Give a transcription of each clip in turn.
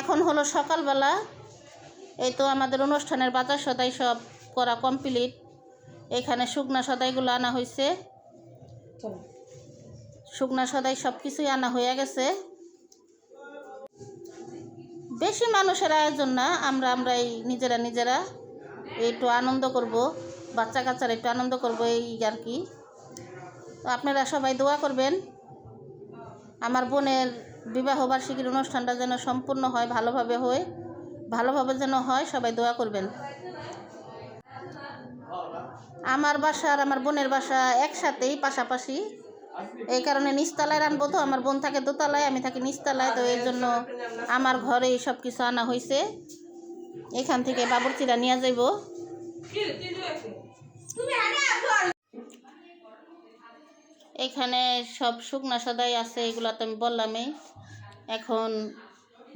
এখন হলো সকালবেলা। এই তো আমাদের অনুষ্ঠানের বাজার সদাই সব করা কমপ্লিট। এখানে শুকনা সদাইগুলো আনা হয়েছে, শুকনা সদাই সব কিছুই আনা হয়ে গেছে। বেশি মানুষের আয়োজন না, আমরাই নিজেরা একটু আনন্দ করব, বাচ্চা কাচ্চারা একটু আনন্দ করব, এই আর কি। তো আপনারা সবাই দোয়া করবেন আমার বোনের বিবাহবার্ষিকীর অনুষ্ঠানটা যেন সম্পূর্ণ হয়, ভালোভাবে যেন হয়, সবাই দোয়া করবেন। আমার বাসা আর আমার বোনের বাসা একসাথেই পাশাপাশি, এই কারণে নিচতলায় রাখবো। তো আমার বোন থাকে দোতলায়, আমি থাকি নিচতলায়, তো এর জন্য আমার ঘরে সব কিছু আনা হয়েছে। এখান থেকে বাবুর্চিরা নিয়ে যাইব। এখানে সব শুকনা সদাই আছে, এগুলো তো আমি বললামই। এখন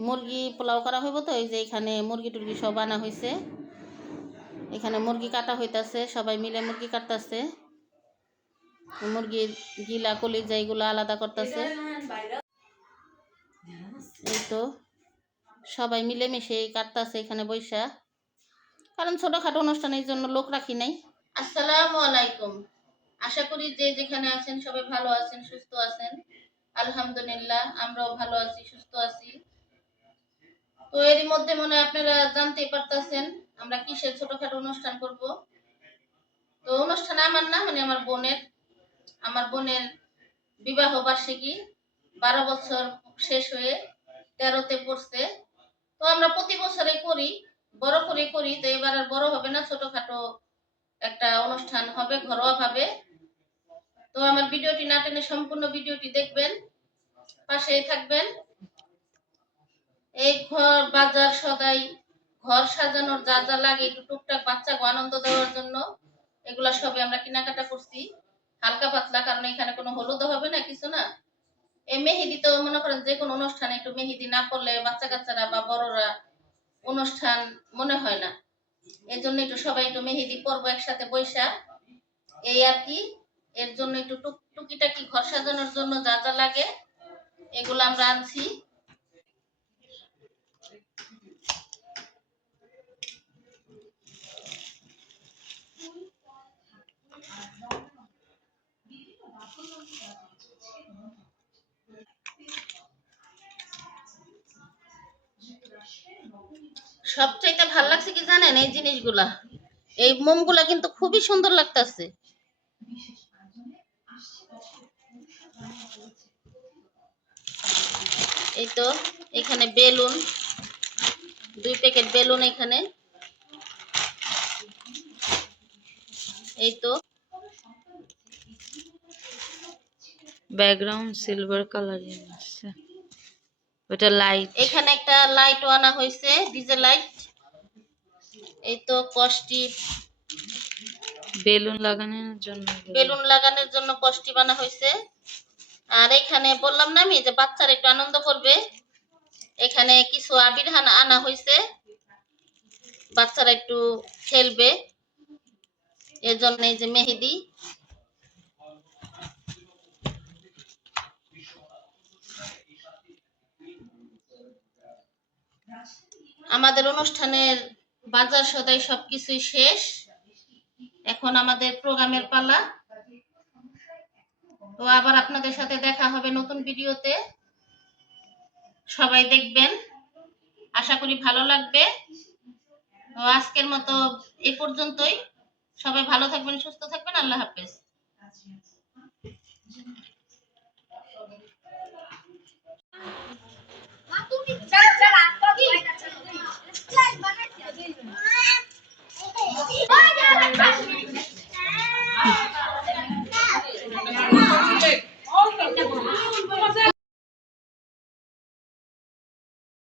মুরগি পোলাও করা হইব, তো এই যে এখানে মুরগি টুরগি সব আনা হয়েছে। এখানে মুরগি কাটা হইতাছে, সবাই মিলে মুরগি কাটতেছে, মুরগির গিলা কলিজা এগুলো আলাদা করতেছে। এই তো সবাই মিলেমিশে কাটতেছে এখানে বৈশা, কারণ ছোটখাটো অনুষ্ঠানের জন্য লোক রাখি নাই। আসসালামু আলাইকুম। আশা করি যে যেখানে আছেন সবাই ভালো আছেন, সুস্থ আছেন। আলহামদুলিল্লাহ, আমরাও ভালো আছি, সুস্থ আছি। তো এরই মধ্যে মনে আপনারা জানতেই পারতেছেন আমরা কিসের ছোটখাটো অনুষ্ঠান করব। তো অনুষ্ঠান আমার না, মানে আমার বোনের বিবাহ বার্ষিকী। 12 বছর শেষ হয়ে 13তে পড়ছে। তো আমরা প্রতি বছরে করি, বড় করে করি। তো এবার আর বড় হবে না, ছোটখাটো একটা অনুষ্ঠান হবে ঘরোয়া ভাবে। তো আমার ভিডিওটি না টেনে সম্পূর্ণ ভিডিওটি দেখবেন, পাশেই থাকবেন। এই ঘর বাজার সদাই, ঘর সাজানোর যা যা লাগে একটু টুকটাক বাচ্চাকে আনন্দ দেওয়ার জন্য, এগুলা সবে আমরা কেনাকাটা করছি হালকা পাতলা, কারণ এখানে কোনো হলুদও হবে না, কিছু না। এই মেহেদি তো মনে করেন যে কোনো অনুষ্ঠানে একটু মেহেদি না পড়লে বাচ্চা কাচ্চারা বা বড়রা অনুষ্ঠান মনে হয় না। এর জন্য একটু সবাই একটু মেহেদি পরবো একসাথে বৈশা, এই আর কি। এর জন্য একটু টুকিটাকি ঘর সাজানোর জন্য যা যা লাগে এগুলো আমরা আনছি। সবচাইতে ভাল লাগছে কি জানেন, এই জিনিসগুলা, এই মোমগুলা কিন্তু খুবই সুন্দর লাগতেছে। এই তো এখানে বেলুন, 2 প্যাকেট বেলুন এখানে। এই তো ব্যাকগ্রাউন্ড সিলভার কালারের আছে, ওটা লাইট। এখানে একটা লাইটও আনা হয়েছে, ডিজে লাইট। এই তো কষ্টি, বেলুন লাগানোর জন্য কষ্টি বানা হয়েছে। আর এখানে বললাম না আমি যে বাচ্চারা একটু আনন্দ করবে, এখানে কিছু আবির আনা হয়েছে, বাচ্চারা একটু খেলবে এর জন্য। এই যে মেহেদি, আমাদের অনুষ্ঠানের বাজার সদাই সবকিছুই শেষ, এখন আমাদের প্রোগ্রামের পালা। তো আবার আপনাদের সাথে দেখা হবে নতুন ভিডিওতে, সবাই দেখবেন, আশা করি ভালো লাগবে। তো আজকের মতো এই পর্যন্তই। সবাই ভালো থাকবেন, সুস্থ থাকবেন, আল্লাহ হাফেজ।